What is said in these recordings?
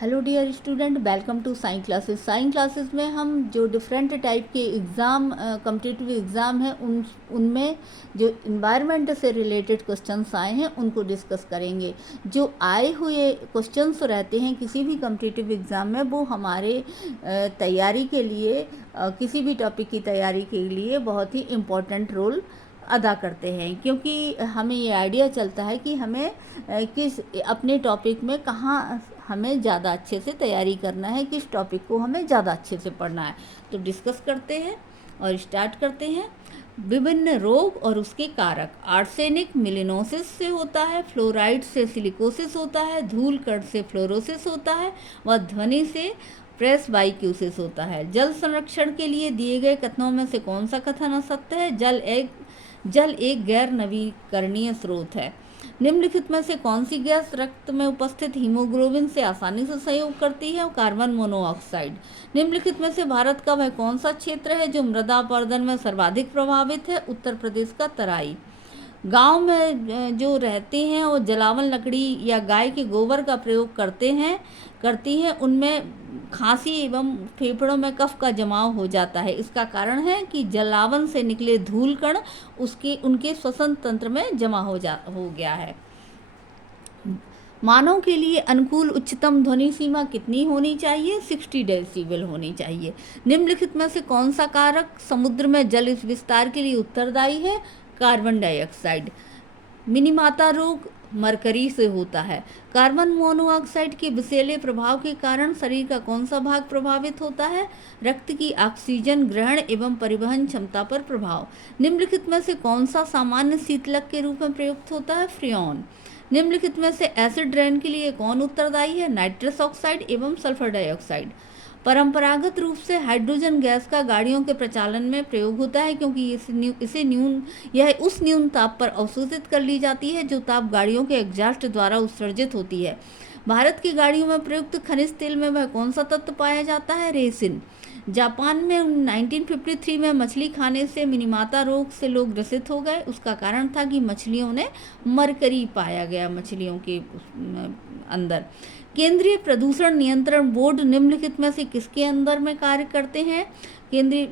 Hello dear student, welcome to science classes. Science classes में हम जो डिफरेंट टाइप के एग्ज़ाम कॉम्पिटिटिव एग्ज़ाम हैं उनमें जो इन्वायरमेंट से रिलेटेड क्वेश्चंस आए हैं उनको डिस्कस करेंगे। जो आए हुए क्वेश्चंस रहते हैं किसी भी कॉम्पिटिटिव एग्ज़ाम में, वो हमारे तैयारी के लिए किसी भी टॉपिक की तैयारी के लिए बहुत ही इम्पोर्टेंट रोल अदा करते हैं, क्योंकि हमें ये आइडिया चलता है कि हमें किस अपने टॉपिक में कहाँ हमें ज़्यादा अच्छे से तैयारी करना है, किस टॉपिक को हमें ज़्यादा अच्छे से पढ़ना है। तो डिस्कस करते हैं और स्टार्ट करते हैं। विभिन्न रोग और उसके कारक। आर्सेनिक मिलिनोसिस से होता है, फ्लोराइड से सिलिकोसिस होता है, धूल कण से फ्लोरोसिस होता है व ध्वनि से प्रेसबाइक्यूसिस होता है। जल संरक्षण के लिए दिए गए कथनों में से कौन सा कथन असत्य है? जल एक गैर नवीकरणीय स्रोत है। निम्नलिखित में से कौन सी गैस रक्त में उपस्थित हीमोग्लोबिन से आसानी से संयोग करती है? Carbon monoxide. निम्नलिखित में से भारत का वह कौन सा क्षेत्र है जो मृदा अपरदन में सर्वाधिक प्रभावित है? उत्तर प्रदेश का तराई। गांव में जो रहते हैं वो जलावन लकड़ी या गाय के गोबर का प्रयोग करती हैं। उनमें खांसी एवं फेफड़ों में कफ का जमाव हो जाता है। इसका कारण है कि जलावन से निकले धूल कण उनके श्वसन तंत्र में जमा हो गया है। मानव के लिए अनुकूल उच्चतम ध्वनि सीमा कितनी होनी चाहिए? 60 डेसिबल होनी चाहिए। निम्नलिखित में से कौन सा कारक समुद्र में जल विस्तार के लिए उत्तरदायी है? Carbon dioxide. मिनीमाता रोग मरकरी से होता है। कार्बन मोनोऑक्साइड के विषैले प्रभाव के कारण शरीर का कौन सा भाग प्रभावित होता है? रक्त की ऑक्सीजन ग्रहण एवं परिवहन क्षमता पर प्रभाव। निम्नलिखित में से कौन सा सामान्य शीतलक के रूप में प्रयुक्त होता है? फ्रियोन। निम्नलिखित में से एसिड रेन के लिए कौन उत्तरदायी है? नाइट्रस ऑक्साइड एवं सल्फर डाइऑक्साइड। परंपरागत रूप से हाइड्रोजन गैस का गाड़ियों के प्रचालन में प्रयोग होता है, क्योंकि यह उस न्यून ताप पर अवशोषित कर ली जाती है जो ताप गाड़ियों के एग्जॉस्ट द्वारा उत्सर्जित होती है। भारत की गाड़ियों में प्रयुक्त खनिज तेल में वह कौन सा तत्व पाया जाता है? रेसिन। जापान में 1953 में मछली खाने से मिनीमाता रोग से लोग ग्रसित हो गए। उसका कारण था कि मछलियों ने मरकरी पाया गया मछलियों के अंदर। केंद्रीय प्रदूषण नियंत्रण बोर्ड निम्नलिखित में से किसके अंदर में कार्य करते हैं? केंद्रीय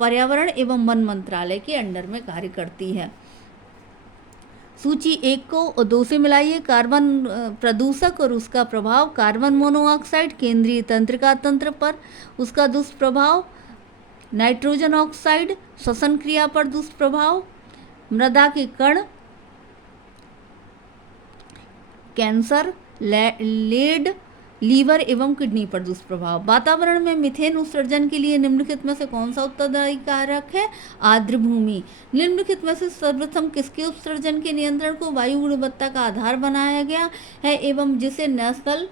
पर्यावरण एवं वन मंत्रालय के अंडर में कार्य करती है। सूची 1 को और 2 से मिलाइए। कार्बन प्रदूषक और उसका प्रभाव। कार्बन मोनोऑक्साइड केंद्रीय तंत्रिका तंत्र पर उसका दुष्प्रभाव। नाइट्रोजन ऑक्साइड श्वसन क्रिया पर दुष्प्रभाव। मृदा के कण, कैंसर, लेड, लीवर एवं किडनी पर दुष्प्रभाव। वातावरण में मीथेन उत्सर्जन के लिए निम्नलिखित में से कौन सा उत्तरदायी कारक है? आर्द्र भूमि। निम्नलिखित में से सर्वप्रथम किसके उत्सर्जन के नियंत्रण को वायु गुणवत्ता का आधार बनाया गया है एवं जिसे national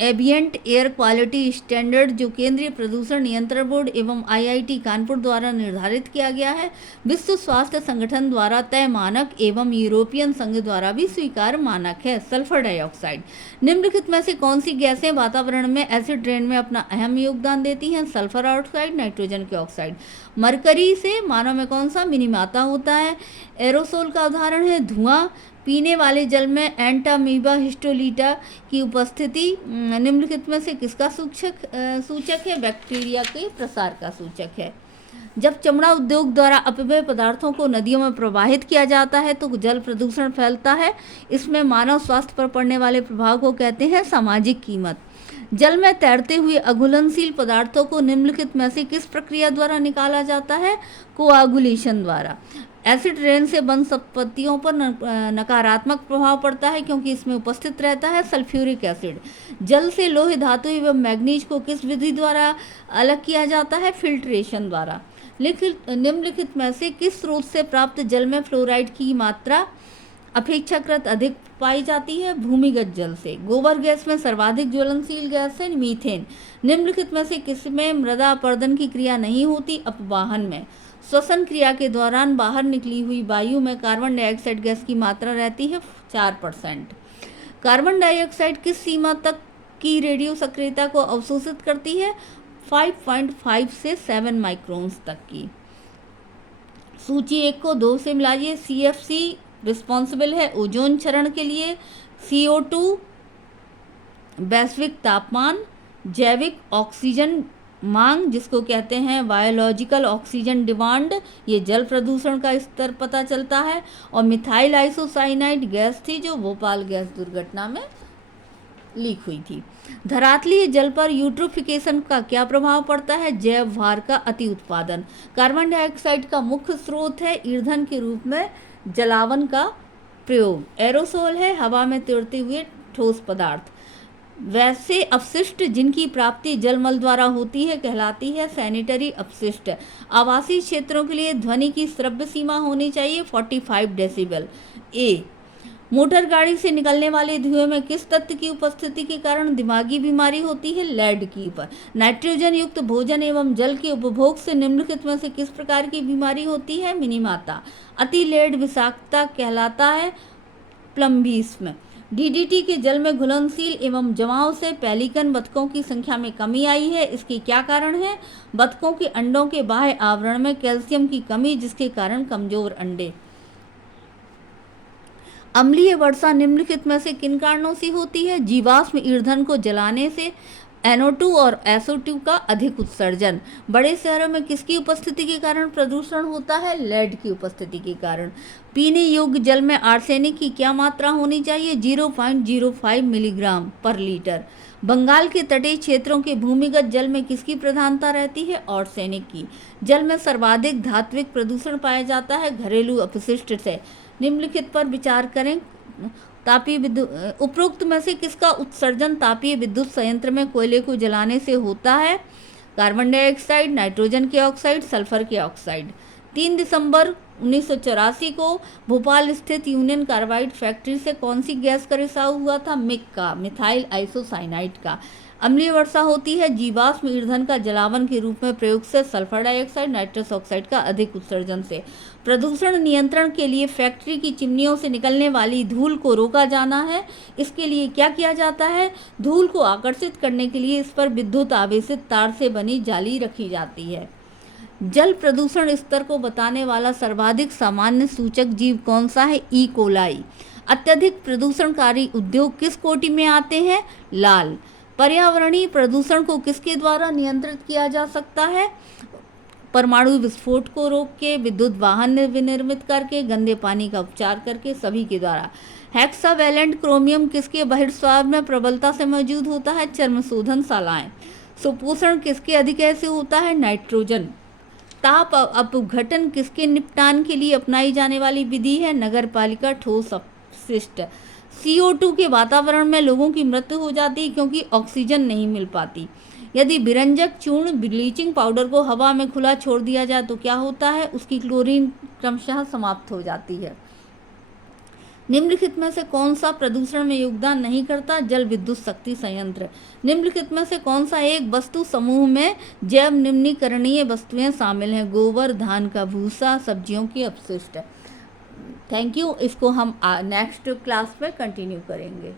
ambient air quality standard जो केंद्रीय प्रदूषण नियंत्रण बोर्ड एवं आईआईटी कानपुर द्वारा निर्धारित किया गया है, विश्व स्वास्थ्य संगठन द्वारा तय मानक एवं यूरोपियन संघ द्वारा भी स्वीकार्य मानक है? Sulphur dioxide. निम्नलिखित में से कौन सी गैसें वातावरण में एसिड रेन में अपना अहम योगदान देती हैं? सल्फर ऑक्साइड, नाइट्रोजन के ऑक्साइड। मरकरी से मानव में कौन सा मिनीमाता होता है? एरोसोल का उदाहरण है धुआं। पीने वाले जल में एंटामीबा हिस्टोलीटा की उपस्थिति निम्नलिखित में से किसका सूचक है? बैक्टीरिया के प्रसार का सूचक है। जब चमड़ा उद्योग द्वारा अपव्यय पदार्थों को नदियों में प्रवाहित किया जाता है तो जल प्रदूषण फैलता है। इसमें मानव स्वास्थ्य पर पड़ने वाले प्रभाव को कहते हैं सामाजिक कीमत। जल में तैरते हुए अघुलनशील पदार्थों को निम्नलिखित में से किस प्रक्रिया द्वारा निकाला जाता है? कोआगुलेशन द्वारा। एसिड रेन से वनस्पतियों पर नकारात्मक प्रभाव पड़ता है क्योंकि इसमें उपस्थित रहता है सल्फ्यूरिक एसिड। जल से लोहे धातु एवं मैग्नीज को किस विधि द्वारा अलग किया जाता है? फिल्ट्रेशन द्वारा। निम्नलिखित में से किस स्रोत से प्राप्त जल में फ्लोराइड की मात्रा अपेक्षाकृत अधिक पाई जाती है? भूमिगत जल से। गोबर गैस में सर्वाधिक ज्वलनशील गैस है मीथेन। निम्नलिखित में से किसमें मृदा अपरदन की क्रिया नहीं होती? अपवाहन में। श्वसन क्रिया के दौरान बाहर निकली हुई वायु में कार्बन डाइऑक्साइड गैस की मात्रा रहती है 4%। कार्बन डाइऑक्साइड किस सीमा तक की रेडियो सक्रियता को अवशोषित करती है? 5.5 से 7 माइक्रोन्स तक की। सूची 1 को 2 से मिलाइए। CFC रिस्पॉन्सिबल है ओजोन क्षरण के लिए। CO2 वैश्विक तापमान, जैविक ऑक्सीजन मांग जिसको कहते हैं बायोलॉजिकल ऑक्सीजन डिमांड, ये जल प्रदूषण का स्तर पता चलता है। और मिथाइल आइसोसाइनाइड गैस थी जो भोपाल गैस दुर्घटना में लीक हुई थी। धरातलीय जल पर यूट्रोफिकेशन का क्या प्रभाव पड़ता है? जैव भार का अति उत्पादन। कार्बन डाइऑक्साइड का मुख्य स्रोत है ईंधन के रूप में जलावन का प्रयोग। एरोसोल है हवा में तैरते हुए ठोस पदार्थ। वैसे अपशिष्ट जिनकी प्राप्ति जलमल द्वारा होती है कहलाती है सैनिटरी अपशिष्ट। आवासीय क्षेत्रों के लिए ध्वनि की श्रव्य सीमा होनी चाहिए 45 डेसिबल। ए, मोटर गाड़ी से निकलने वाले धुएं में किस तत्व की उपस्थिति के कारण दिमागी बीमारी होती है? लेड की। पर नाइट्रोजन युक्त भोजन एवं जल के उपभोग से निम्नलिखित में से किस प्रकार की बीमारी होती है? मिनीमाता। अति लेड विषाक्तता कहलाता है प्लम्बिस्म। डीडीटी के जल में घुलनशील एवं जमाव से पेलिकन बतखों की संख्या में कमी आई है, इसके क्या कारण है? बतखों के अंडों के बाह्य आवरण में कैल्शियम की कमी जिसके कारण कमजोर अंडे। अम्लीय वर्षा निम्नलिखित में से किन कारणों से होती है? जीवाश्म ईंधन को जलाने से NO2 और SO2 का अधिक उत्सर्जन। बड़े शहरों में किसकी उपस्थिति के कारण प्रदूषण होता है? लेड की उपस्थिति के कारण। पीने योग्य जल में आर्सेनिक की क्या मात्रा होनी चाहिए? 0.05 मिलीग्राम पर लीटर। बंगाल के तटीय क्षेत्रों के भूमिगत जल में किसकी प्रधानता रहती है? आर्सेनिक की। जल में सर्वाधिक धात्विक प्रदूषण पाया जाता है घरेलू अपशिष्ट से। निम्नलिखित पर विचार करें। तापीय विद्युत उपरोक्त में से किसका उत्सर्जन तापीय विद्युत संयंत्र में कोयले को जलाने से होता है? कार्बन डाइऑक्साइड, नाइट्रोजन के ऑक्साइड, सल्फर के ऑक्साइड। 3 दिसंबर 1984 को भोपाल स्थित यूनियन कार्बाइड फैक्ट्री से कौन सी गैस का रिसाव हुआ था? मिक का, मिथाइल आइसोसाइनाइड का। अम्लीय वर्षा होती है जीवाश्म ईंधन का जलावन के रूप में प्रयोग से, सल्फर डाइऑक्साइड, नाइट्रस ऑक्साइड का अधिक उत्सर्जन से। प्रदूषण नियंत्रण के लिए फैक्ट्री की चिमनियों से निकलने वाली धूल को रोका जाना है, इसके लिए क्या किया जाता है? धूल को आकर्षित करने के लिए इस पर विद्युत आवेशित तार से बनी जाली रखी जाती है। जल प्रदूषण स्तर को बताने वाला सर्वाधिक सामान्य सूचक जीव कौन सा है? E coli. अत्यधिक प्रदूषणकारी उद्योग किस कोटि में आते हैं? लाल। पर्यावरणीय प्रदूषण को किसके द्वारा नियंत्रित किया जा सकता है? परमाणु विस्फोट को रोक के, विद्युत वाहन विनिर्मित करके, गंदे पानी का उपचार करके, सभी के द्वारा। हेक्सावेलेंट क्रोमियम किसके बहिर्स्राव में प्रबलता से मौजूद होता है? चर्म शोधन शालाएं। सुपोषण किसके अधिक से होता है? नाइट्रोजन। ताप अपघटन किसके निपटान के लिए अपनाई जाने वाली विधि है? नगर पालिका ठोस अपशिष्ट। CO2 के वातावरण में लोगों की मृत्यु हो जाती है क्योंकि ऑक्सीजन नहीं मिल पाती। यदि विरंजक चूर्ण ब्लीचिंग पाउडर को हवा में खुला छोड़ दिया जाए तो क्या होता है? उसकी क्लोरीन क्रमशः समाप्त हो जाती है। निम्नलिखित में से कौन सा प्रदूषण में योगदान नहीं करता? जल विद्युत शक्ति संयंत्र। निम्नलिखित में से कौन सा एक वस्तु समूह में जैव निम्नीकरणीय वस्तुएं शामिल हैं? गोबर, धान का भूसा, सब्जियों के अपशिष्ट। Thank you. इसको हम नेक्स्ट क्लास में कंटिन्यू करेंगे।